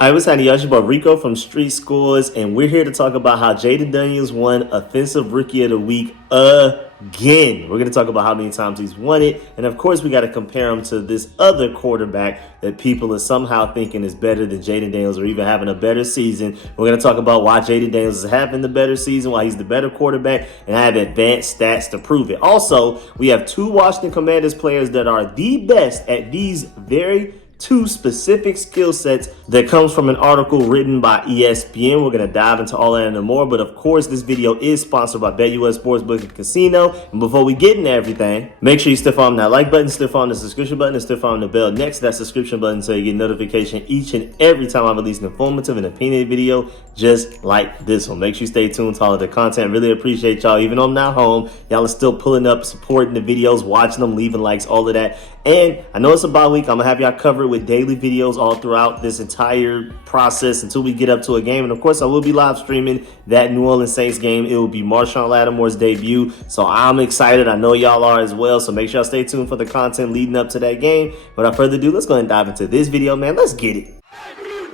Hi, what's happening, y'all? It's your boy Rico from StreetScores, and we're here to talk about how Jayden Daniels won Offensive Rookie of the Week again. We're going to talk about how many times he's won it, and of course, we got to compare him to this other quarterback that people are somehow thinking is better than Jayden Daniels or even having a better season. We're going to talk about why Jayden Daniels is having the better season, why he's the better quarterback, and I have advanced stats to prove it. Also, we have two Washington Commanders players that are the best at these very two specific skill sets that comes from an article written by ESPN. We're going to dive into all that and more. But of course, this video is sponsored by BetUS Sportsbook and Casino. And before we get into everything, make sure you stiff on that like button, stiff on the subscription button, and stiff on the bell next to that subscription button so you get notification each and every time I release an informative and opinionated video just like this one. Make sure you stay tuned to all of the content. Really appreciate y'all. Even though I'm not home, y'all are still pulling up, supporting the videos, watching them, leaving likes, all of that. And I know it's a bye week. I'm going to have y'all covered with daily videos all throughout this entire process until we get up to a game. And of course, I will be live streaming that New Orleans Saints game. It will be Marshawn Lattimore's debut. So I'm excited. I know y'all are as well. So make sure y'all stay tuned for the content leading up to that game. Without further ado, let's go ahead and dive into this video, man. Let's get it.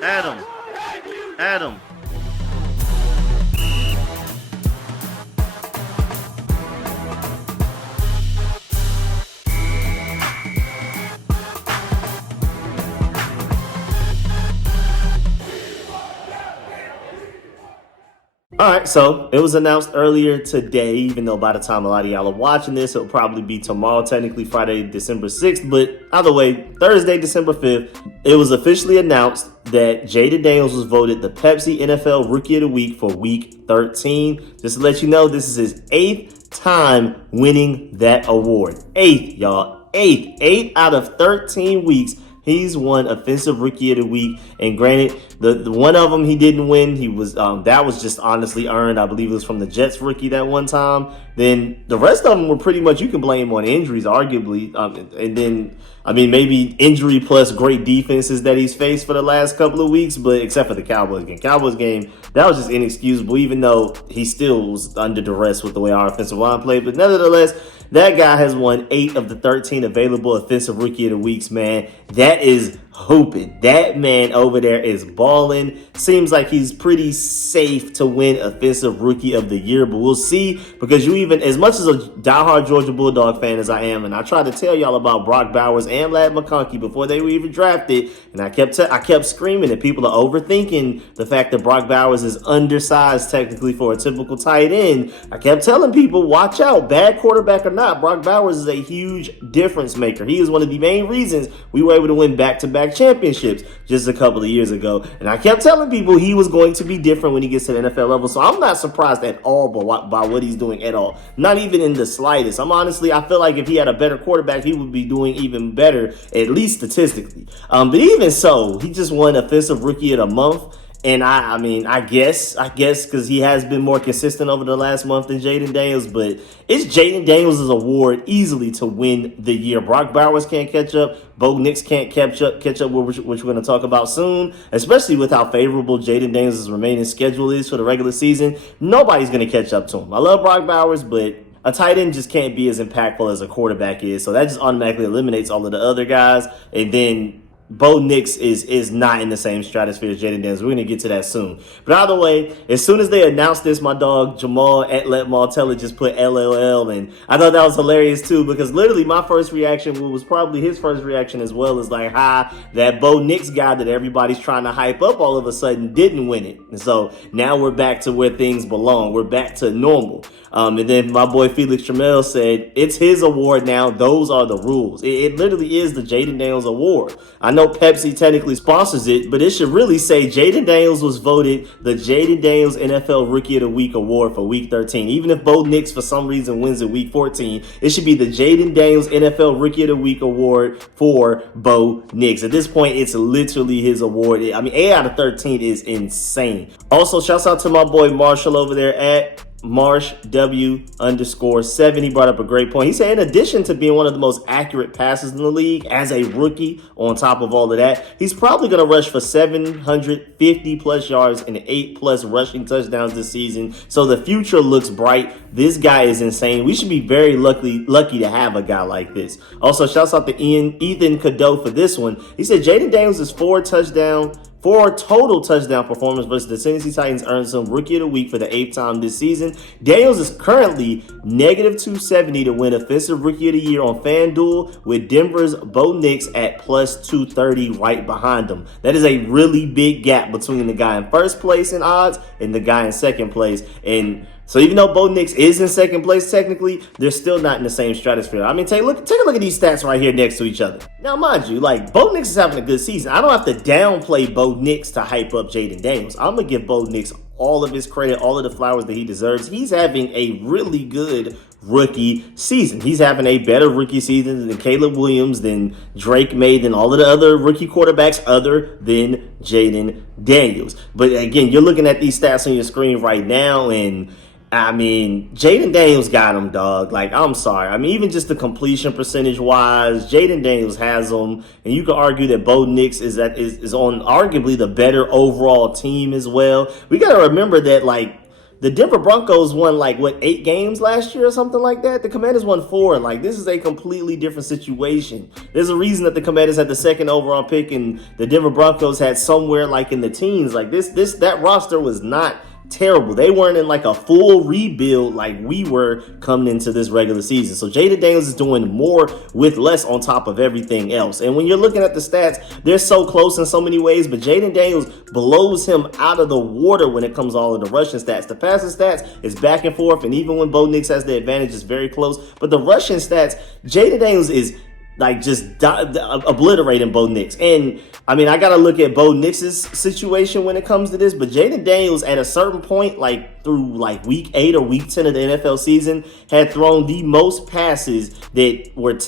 Adam. All right, so it was announced earlier today, even though by the time a lot of y'all are watching this, it'll probably be tomorrow, technically Friday, December 6th. But either way, Thursday, December 5th, it was officially announced that Jayden Daniels was voted the Pepsi NFL Rookie of the Week for Week 13. Just to let you know, this is his 8th time winning that award. 8th, y'all. 8 out of 13 weeks. He's won Offensive Rookie of the Week, and granted, the one of them he didn't win. He was that was just honestly earned. I believe it was from the Jets rookie that one time. Then the rest of them were pretty much you can blame on injuries, arguably, and then I mean maybe injury plus great defenses that he's faced for the last couple of weeks. But except for the Cowboys game, that was just inexcusable. Even though he still was under duress with the way our offensive line played, but nevertheless. That guy has won 8 of the 13 available Offensive Rookie of the Weeks, man. That is hooping. That man over there is balling. Seems like he's pretty safe to win Offensive Rookie of the Year, but we'll see because you even, as much as a diehard Georgia Bulldog fan as I am, and I tried to tell y'all about Brock Bowers and Ladd McConkey before they were even drafted, and I kept screaming that people are overthinking the fact that Brock Bowers is undersized technically for a typical tight end. I kept telling people, watch out, bad quarterback or not, Brock Bowers is a huge difference maker. He is one of the main reasons we were able to win back-to-back championships just a couple of years ago. And I kept telling people he was going to be different when he gets to the NFL level. So I'm not surprised at all by what he's doing at all. Not even in the slightest. I feel like if he had a better quarterback, he would be doing even better, at least statistically. But even so, he just won Offensive Rookie of the Month. And I guess because he has been more consistent over the last month than Jayden Daniels, but it's Jayden Daniels' award easily to win the year. Brock Bowers can't catch up. Bo Nix can't catch up, which we're going to talk about soon, especially with how favorable Jayden Daniels' remaining schedule is for the regular season. Nobody's going to catch up to him. I love Brock Bowers, but a tight end just can't be as impactful as a quarterback is. So that just automatically eliminates all of the other guys. And then Bo Nix is not in the same stratosphere as Jayden Daniels. We're going to get to that soon. But either way, as soon as they announced this, my dog Jamal at Let Martella just put LOL. And I thought that was hilarious too, because literally my first reaction was probably his first reaction as well, is like, hi, that Bo Nix guy that everybody's trying to hype up all of a sudden didn't win it. And so now we're back to where things belong. We're back to normal. And then my boy Felix Tremel said, it's his award now. Those are the rules. It literally is the Jayden Daniels award. I know Pepsi technically sponsors it, but it should really say Jayden Daniels was voted the Jayden Daniels NFL Rookie of the Week award for Week 13. Even if Bo Nix for some reason wins it Week 14, it should be the Jayden Daniels NFL Rookie of the Week award for Bo Nix. At this point, it's literally his award. 8 out of 13 is insane. Also, shouts out to my boy Marshall over there at MarshW_7. He brought up a great point. He said, in addition to being one of the most accurate passers in the league as a rookie, on top of all of that, he's probably going to rush for 750 plus yards and 8 plus rushing touchdowns this season. So the future looks bright. This guy is insane. We should be very lucky to have a guy like this. Also, shouts out to Ethan Cadeau for this one. He said Jayden Daniels is 4 touchdown For total touchdown performance versus the Tennessee Titans, earned some Rookie of the Week for the 8th time this season. Daniels is currently negative 270 to win Offensive Rookie of the Year on FanDuel, with Denver's Bo Nix at plus 230 right behind him. That is a really big gap between the guy in first place in odds and the guy in second place. And so even though Bo Nix is in second place technically, they're still not in the same stratosphere. I mean, take a look at these stats right here next to each other. Now, mind you, like, Bo Nix is having a good season. I don't have to downplay Bo Nix to hype up Jayden Daniels. I'm going to give Bo Nix all of his credit, all of the flowers that he deserves. He's having a really good rookie season. He's having a better rookie season than Caleb Williams, than Drake May, than all of the other rookie quarterbacks other than Jayden Daniels. But again, you're looking at these stats on your screen right now, and I mean, Jayden Daniels got him, dog. Like, I'm sorry. I mean, even just the completion percentage wise, Jayden Daniels has him. And you could argue that Bo Nix is on arguably the better overall team as well. We got to remember that, like, the Denver Broncos won, 8 games last year or something like that? The Commanders won 4. Like, this is a completely different situation. There's a reason that the Commanders had the 2nd overall pick and the Denver Broncos had somewhere like in the teens. Like, that roster was not terrible. They weren't in like a full rebuild like we were coming into this regular season. So Jayden Daniels is doing more with less on top of everything else. And when you're looking at the stats, they're so close in so many ways, but Jayden Daniels blows him out of the water when it comes to all of the rushing stats. The passing stats is back and forth, and even when Bo Nix has the advantage, it's very close. But the rushing stats, Jayden Daniels is like just obliterating Bo Nix. And I mean, I got to look at Bo Nix's situation when it comes to this, but Jayden Daniels at a certain point, like through like week 8 or week 10 of the NFL season, had thrown the most passes that were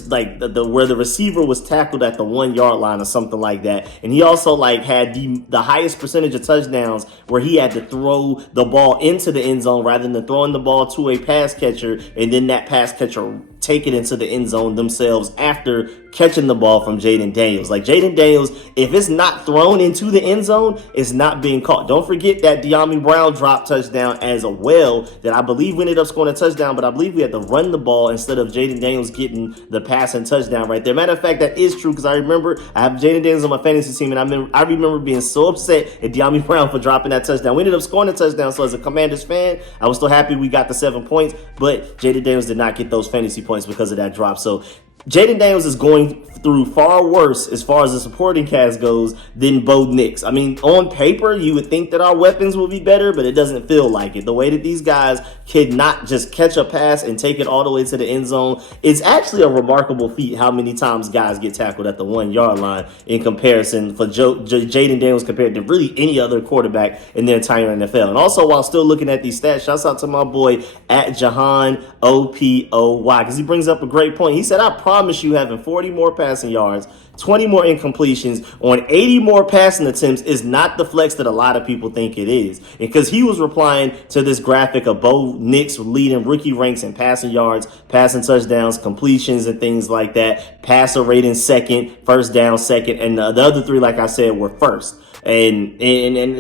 where the receiver was tackled at the 1 yard line or something like that. And he also like had the highest percentage of touchdowns where he had to throw the ball into the end zone rather than throwing the ball to a pass catcher and then that pass catcher take it into the end zone themselves after catching the ball from Jayden Daniels. Like, Jayden Daniels, if it's not thrown into the end zone, it's not being caught. Don't forget that De'Ami Brown dropped touchdown as well that I believe we ended up scoring a touchdown, but I believe we had to run the ball instead of Jayden Daniels getting the pass and touchdown right there. Matter of fact, that is true because I remember I have Jayden Daniels on my fantasy team, and I remember being so upset at De'Ami Brown for dropping that touchdown. We ended up scoring a touchdown, so as a Commanders fan, I was still happy we got the 7 points, but Jayden Daniels did not get those fantasy points because of that drop. So Jayden Daniels is going through far worse as far as the supporting cast goes than Bo Nix. I mean, on paper, you would think that our weapons will be better, but it doesn't feel like it. The way that these guys cannot just catch a pass and take it all the way to the end zone, it's actually a remarkable feat how many times guys get tackled at the 1 yard line in comparison for Jayden Daniels compared to really any other quarterback in the entire NFL. And also, while still looking at these stats, shouts out to my boy at Jahan OPOY, because he brings up a great point. He said, I promise you having 40 more passing yards, 20 more incompletions on 80 more passing attempts is not the flex that a lot of people think it is. Because he was replying to this graphic of Bo Nix leading rookie ranks in passing yards, passing touchdowns, completions, and things like that. Passer rating second, first down second, and the other three, like I said, were first. And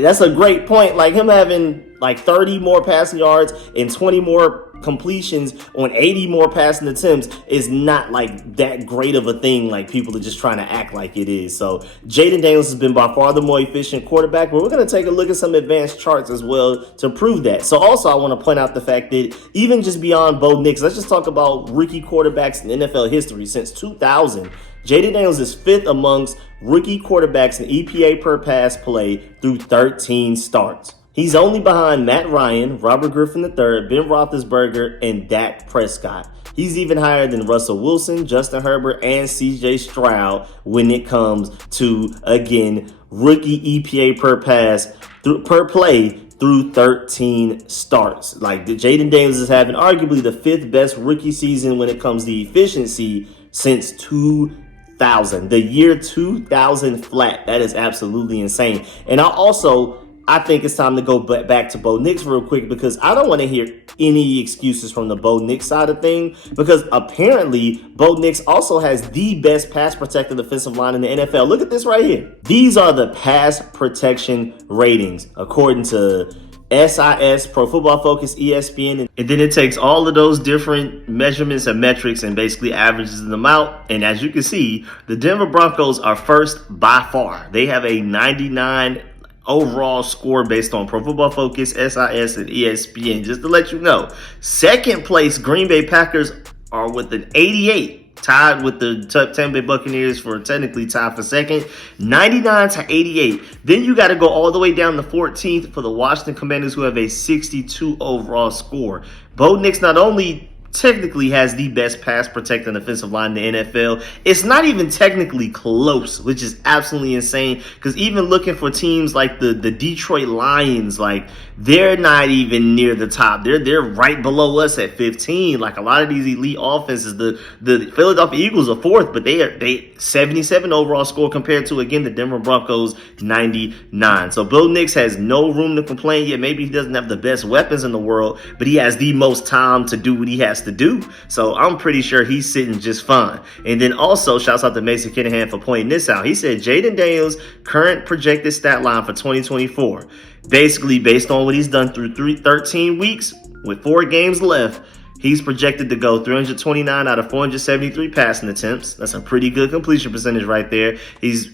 that's a great point. Like him having like 30 more passing yards and 20 more completions on 80 more passing attempts is not like that great of a thing like people are just trying to act like it is. So Jayden Daniels has been by far the more efficient quarterback, but we're going to take a look at some advanced charts as well to prove that. So also I want to point out the fact that even just beyond Bo Nix, let's just talk about rookie quarterbacks in NFL history. Since 2000, Jayden Daniels is 5th amongst rookie quarterbacks in EPA per pass play through 13 starts. He's only behind Matt Ryan, Robert Griffin III, Ben Roethlisberger, and Dak Prescott. He's even higher than Russell Wilson, Justin Herbert, and CJ Stroud when it comes to, again, rookie EPA per play through 13 starts. Like, Jayden Daniels is having arguably the 5th best rookie season when it comes to efficiency since 2000. The year 2000 flat. That is absolutely insane. And I think it's time to go back to Bo Nix real quick because I don't want to hear any excuses from the Bo Nix side of things because apparently Bo Nix also has the best pass protected offensive line in the NFL. Look at this right here. These are the pass protection ratings according to SIS, Pro Football Focus, ESPN, and then it takes all of those different measurements and metrics and basically averages them out. And as you can see, the Denver Broncos are first by far. They have a 99 overall score based on Pro Football Focus, SIS, and ESPN. Just to let you know, second place Green Bay Packers are with an 88. Tied with the Tampa Bay Buccaneers for technically tied for second, 99 to 88. Then you got to go all the way down to 14th for the Washington Commanders, who have a 62 overall score. Bo Nix not only technically has the best pass protecting offensive line in the NFL, it's not even technically close, which is absolutely insane. Because even looking for teams like the Detroit Lions, like they're not even near the top. They're right below us at 15. Like a lot of these elite offenses, the Philadelphia Eagles are fourth, but they 77 overall score compared to, again, the Denver Broncos 99. So Bill Nix has no room to complain yet. Maybe he doesn't have the best weapons in the world, but he has the most time to do what he has to do. So I'm pretty sure he's sitting just fine. And then also shouts out to Mason Kinahan for pointing this out. He said Jayden Daniels' current projected stat line for 2024, basically based on what he's done through 13 weeks with 4 games left, he's projected to go 329 out of 473 passing attempts. That's a pretty good completion percentage right there. He's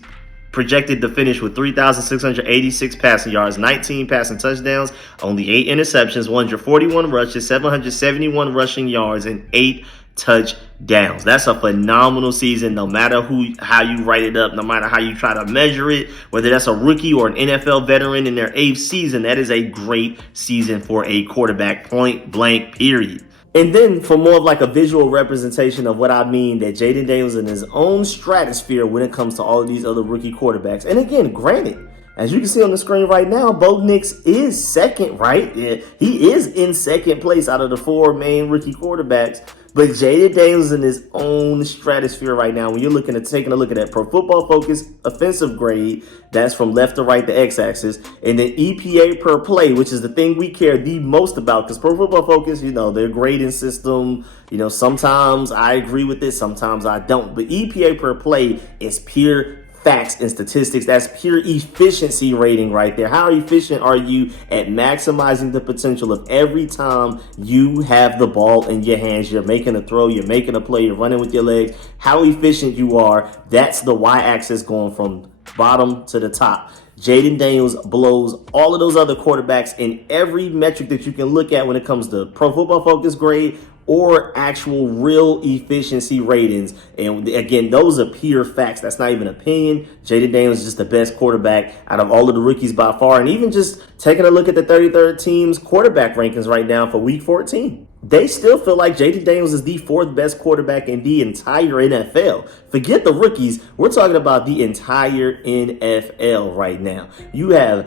projected to finish with 3,686 passing yards, 19 passing touchdowns, only 8 interceptions, 141 rushes, 771 rushing yards, and 8 touchdowns. That's a phenomenal season, no matter how you write it up, no matter how you try to measure it, whether that's a rookie or an NFL veteran in their 8th season. That is a great season for a quarterback, point blank, period. And then for more of like a visual representation of what I mean, that Jayden Daniels in his own stratosphere when it comes to all of these other rookie quarterbacks. And again, granted, as you can see on the screen right now, Bo Nix is second, right? Yeah, he is in second place out of the 4 main rookie quarterbacks. But Jayden Daniels in his own stratosphere right now. When you're taking a look at that Pro Football Focus offensive grade, that's from left to right, the x-axis, and then EPA per play, which is the thing we care the most about. Because Pro Football Focus, their grading system, sometimes I agree with it, sometimes I don't. But EPA per play is pure facts and statistics. That's pure efficiency rating right there. How efficient are you at maximizing the potential of every time you have the ball in your hands? You're making a throw, you're making a play, you're running with your legs. How efficient you are, that's the y-axis going from bottom to the top. Jayden Daniels blows all of those other quarterbacks in every metric that you can look at when it comes to Pro Football Focus grade or actual real efficiency ratings. And again, those are pure facts. That's not even opinion. Jayden Daniels is just the best quarterback out of all of the rookies by far. And even just taking a look at the 33rd team's quarterback rankings right now for week 14, they still feel like Jayden Daniels is the 4th best quarterback in the entire NFL. Forget the rookies. We're talking about the entire NFL right now. You have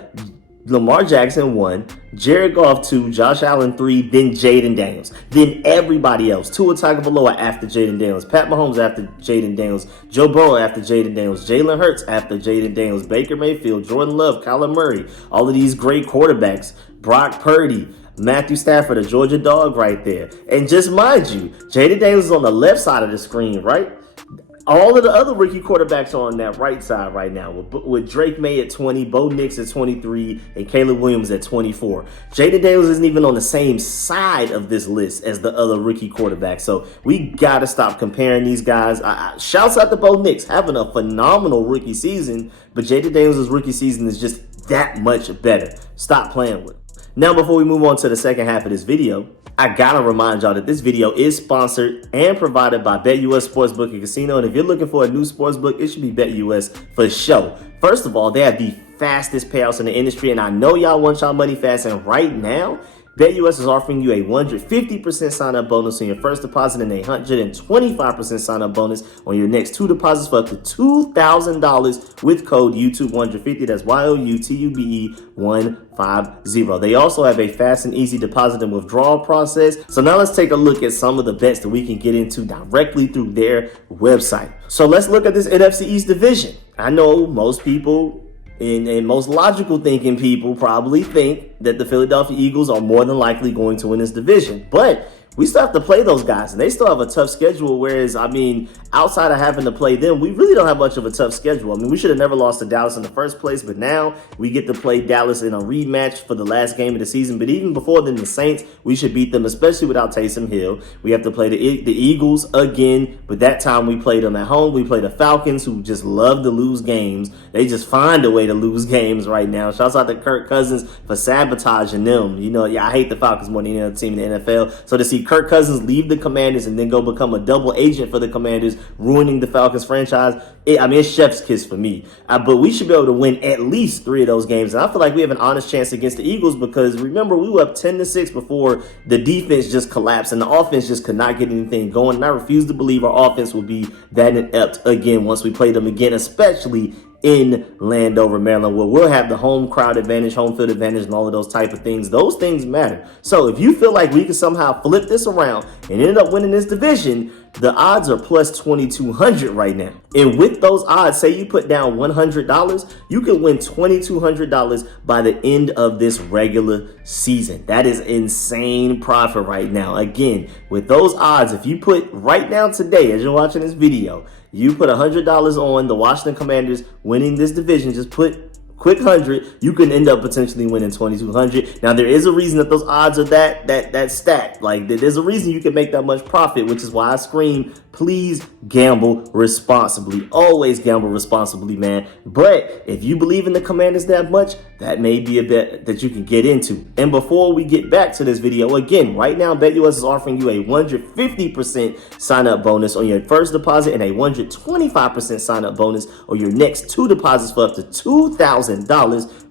Lamar Jackson 1, Jared Goff 2, Josh Allen 3, then Jayden Daniels. Then everybody else. Tua Tagovailoa after Jayden Daniels. Pat Mahomes after Jayden Daniels. Joe Burrow after Jayden Daniels. Jalen Hurts after Jayden Daniels. Baker Mayfield, Jordan Love, Kyler Murray. All of these great quarterbacks. Brock Purdy, Matthew Stafford, a Georgia dog right there. And just mind you, Jayden Daniels is on the left side of the screen, right? All of the other rookie quarterbacks are on that right side right now, with Drake May at 20, Bo Nix at 23, and Caleb Williams at 24. Jayden Daniels isn't even on the same side of this list as the other rookie quarterbacks. So we got to stop comparing these guys. Shouts out to Bo Nix, having a phenomenal rookie season, but Jayden Daniels' rookie season is just that much better. Stop playing with him. Now, before we move on to the second half of this video, I gotta remind y'all that this video is sponsored and provided by BetUS Sportsbook and Casino. And if you're looking for a new sportsbook, it should be BetUS for sure. First of all, they have the fastest payouts in the industry, and I know y'all want y'all money fast. And right now, BetUS is offering you a 150% sign-up bonus on your first deposit and a 125% sign-up bonus on your next 2 deposits for up to $2,000 with code YouTube150. That's YOUTUBE150. They also have a fast and easy deposit and withdrawal process. So now let's take a look at some of the bets that we can get into directly through their website. So let's look at this NFC East division. I know most people and most logical thinking people probably think that the Philadelphia Eagles are more than likely going to win this division. But we still have to play those guys, and they still have a tough schedule. Whereas, I mean, outside of having to play them, we really don't have much of a tough schedule. I mean, we should have never lost to Dallas in the first place, but now we get to play Dallas in a rematch for the last game of the season. But even before then, the Saints, we should beat them, especially without Taysom Hill. We have to play the Eagles again, but that time we played them at home. We play the Falcons, who just love to lose games. They just find a way to lose games right now. Shouts out to Kirk Cousins for sabotaging them. You know, yeah, I hate the Falcons more than any other team in the NFL. So to see Kirk Cousins leave the Commanders and then go become a double agent for the Commanders, ruining the Falcons franchise, it's chef's kiss for me. But we should be able to win at least 3 of those games. And I feel like we have an honest chance against the Eagles because, remember, we were up 10-6 before the defense just collapsed and the offense just could not get anything going. And I refuse to believe our offense will be that inept again once we play them again, especially in Landover, Maryland, where we'll have the home crowd advantage, home field advantage, and all of those type of things. Those things matter. So if you feel like we can somehow flip this around and end up winning this division, the odds are plus 2,200 right now. And with those odds, say you put down $100, you can win $2,200 by the end of this regular season. That is insane profit right now. Again, with those odds, if you put right now today, as you're watching this video, you put $100 on the Washington Commanders winning this division, just put quick 100, you can end up potentially winning 2,200. Now, there is a reason that those odds are that stacked. Like, there's a reason you can make that much profit, which is why I scream, please gamble responsibly. Always gamble responsibly, man. But if you believe in the Commanders that much, that may be a bet that you can get into. And before we get back to this video, again, right now, BetUS is offering you a 150% sign-up bonus on your first deposit and a 125% sign-up bonus on your next 2 deposits for up to $2,000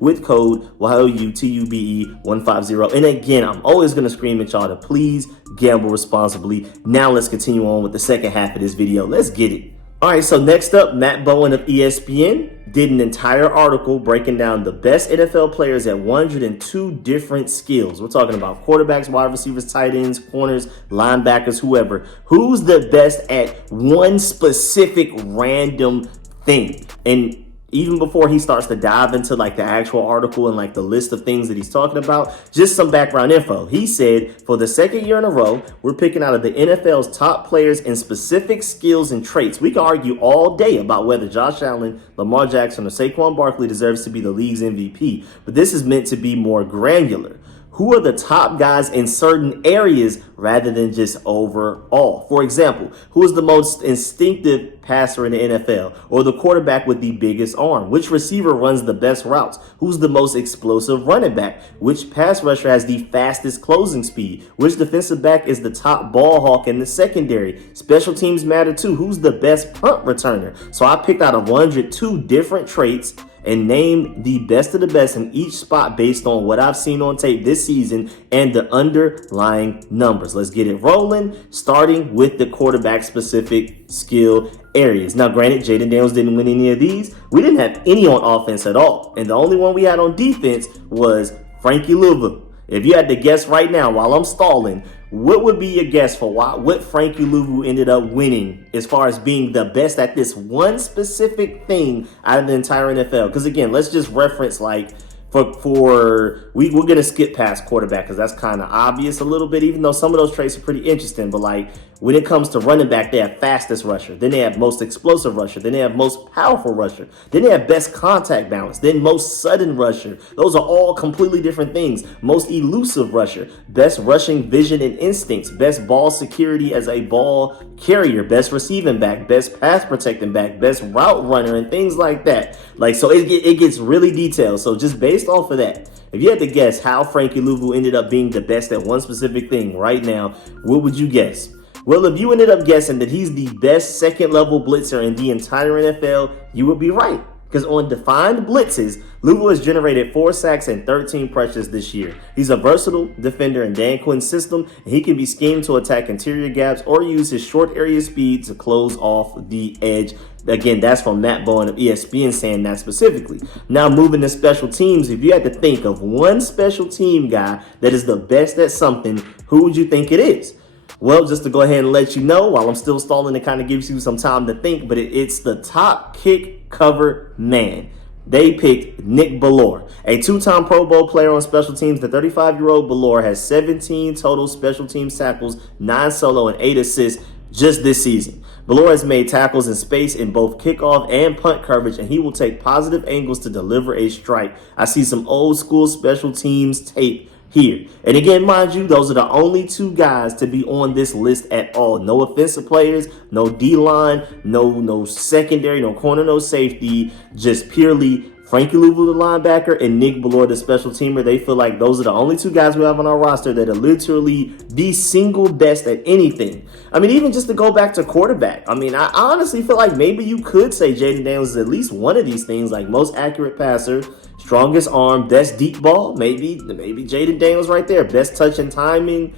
with code YOUTUBE150. And again, I'm always going to scream at y'all to please gamble responsibly. Now let's continue on with the second half of this video. Let's get it. All right, so next up, Matt Bowen of ESPN did an entire article breaking down the best NFL players at 102 different skills. We're talking about quarterbacks, wide receivers, tight ends, corners, linebackers, whoever. Who's the best at one specific random thing? And even before he starts to dive into like the actual article and like the list of things that he's talking about, just some background info. He said, for the second year in a row, we're picking out of the NFL's top players in specific skills and traits. We can argue all day about whether Josh Allen, Lamar Jackson, or Saquon Barkley deserves to be the league's MVP, but this is meant to be more granular. Who are the top guys in certain areas rather than just overall? For example, who is the most instinctive passer in the NFL, or the quarterback with the biggest arm? Which receiver runs the best routes? Who's the most explosive running back? Which pass rusher has the fastest closing speed? Which defensive back is the top ball hawk in the secondary? Special teams matter too. Who's the best punt returner? So I picked out 102 different traits and name the best of the best in each spot based on what I've seen on tape this season and the underlying numbers. Let's get it rolling, starting with the quarterback specific skill areas. Now, granted, Jayden Daniels didn't win any of these. We didn't have any on offense at all. And the only one we had on defense was Frankie Louvu. If you had to guess right now while I'm stalling, what would be your guess for what Frankie Louvu ended up winning as far as being the best at this one specific thing out of the entire NFL? Because again, let's just reference like we're going to skip past quarterback because that's kind of obvious a little bit, even though some of those traits are pretty interesting. But like when it comes to running back, they have fastest rusher, then they have most explosive rusher, then they have most powerful rusher, then they have best contact balance, then most sudden rusher. Those are all completely different things. Most elusive rusher, best rushing vision and instincts, best ball security as a ball carrier, best receiving back, best pass protecting back, best route runner, and things like that. Like, so it gets really detailed. So just based off of that, if you had to guess how Frankie Louvu ended up being the best at one specific thing right now, what would you guess? Well, if you ended up guessing that he's the best second-level blitzer in the entire NFL, you would be right. Because on defined blitzes, Louvu has generated 4 sacks and 13 pressures this year. He's a versatile defender in Dan Quinn's system, and he can be schemed to attack interior gaps or use his short area speed to close off the edge. Again, that's from Matt Bowen of ESPN saying that specifically. Now, moving to special teams, if you had to think of one special team guy that is the best at something, who would you think it is? Well, just to go ahead and let you know, while I'm still stalling, it kind of gives you some time to think, but it's the top kick cover man. they picked Nick Bellore, a two-time Pro Bowl player on special teams. The 35-year-old Bellore has 17 total special teams tackles, 9 solo, and 8 assists just this season. Bellore has made tackles in space in both kickoff and punt coverage, and he will take positive angles to deliver a strike. I see some old school special teams tape here. And again, mind you, those are the only 2 guys to be on this list at all. No offensive players, no D-line, no secondary, no corner, no safety, just purely Frankie Louisville, the linebacker, and Nick Bellore, the special teamer. They feel like those are the only 2 guys we have on our roster that are literally the single best at anything. I mean, even just to go back to quarterback, I mean, I honestly feel like maybe you could say Jayden Daniels is at least one of these things, like most accurate passer, strongest arm, best deep ball, maybe Jayden Daniels right there, best touch and timing.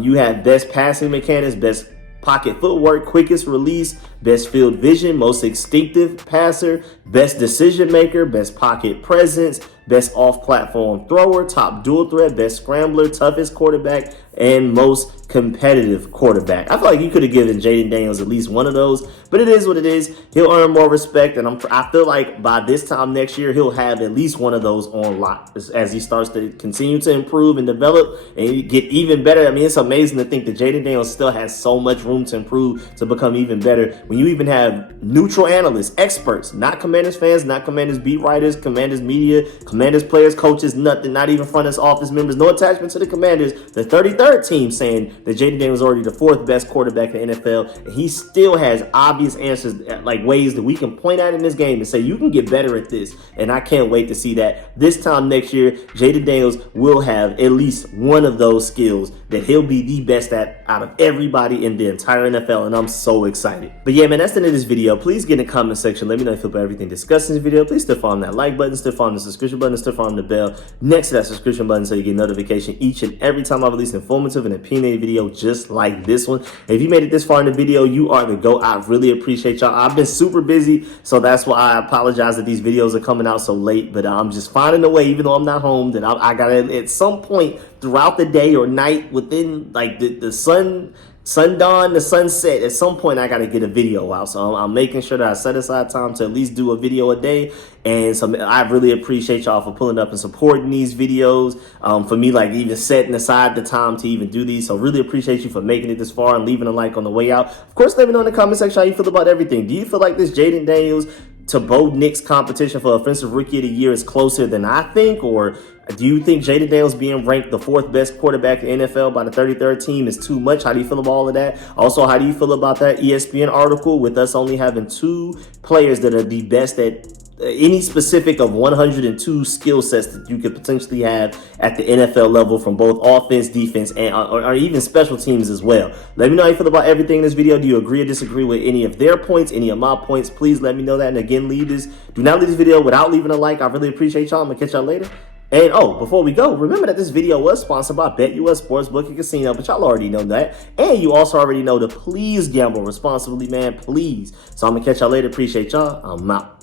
You have best passing mechanics, best pocket footwork, quickest release, best field vision, most instinctive passer, best decision maker, best pocket presence, best off-platform thrower, top dual threat, best scrambler, toughest quarterback, and most competitive quarterback. I feel like you could have given Jayden Daniels at least one of those, but it is what it is. He'll earn more respect, and I feel like by this time next year, he'll have at least one of those on lock as he starts to continue to improve and develop and get even better. I mean, it's amazing to think that Jayden Daniels still has so much room to improve, to become even better. When you even have neutral analysts, experts, not Commanders fans, not Commanders beat writers, Commanders media, Commanders players, coaches, nothing, not even front office members, no attachment to the Commanders, the 33rd team saying that Jayden Daniels is already the 4th best quarterback in the NFL, and he still has obvious answers, like ways that we can point at in this game and say, you can get better at this, and I can't wait to see that. This time next year, Jayden Daniels will have at least one of those skills that he'll be the best at out of everybody in the entire NFL, and I'm so excited. But yeah, man, that's the end of this video. Please get in the comment section. Let me know if you feel about everything discussed in this video. Please still follow that like button, still follow the subscription button, still follow the bell next to that subscription button so you get notification each and every time I release an informative and opinionated video just like this one. If you made it this far in the video, you are the GOAT. I really appreciate y'all. I've been super busy, so that's why I apologize that these videos are coming out so late, but I'm just finding a way, even though I'm not home, that I gotta at some point throughout the day or night within like the sundawn, the sunset, at some point I got to get a video out. So I'm making sure that I set aside time to at least do a video a day. And so I really appreciate y'all for pulling up and supporting these videos. For me, like even setting aside the time to even do these. So really appreciate you for making it this far and leaving a like on the way out. Of course, let me know in the comment section how you feel about everything. Do you feel like this Jayden Daniels to Bo Nix competition for Offensive Rookie of the Year is closer than I think? Or do you think Jayden Daniels being ranked the 4th best quarterback in the NFL by the 33rd team is too much? How do you feel about all of that? Also, how do you feel about that ESPN article with us only having 2 players that are the best at any specific of 102 skill sets that you could potentially have at the NFL level from both offense, defense, and or even special teams as well? Let me know how you feel about everything in this video. Do you agree or disagree with any of their points, any of my points? Please let me know that. And again, do not leave this video without leaving a like. I really appreciate y'all. I'm gonna catch y'all later. And before we go, remember that this video was sponsored by BetUS Sportsbook and Casino, but y'all already know that. And you also already know to please gamble responsibly, man, please. So I'm gonna catch y'all later. Appreciate y'all. I'm out.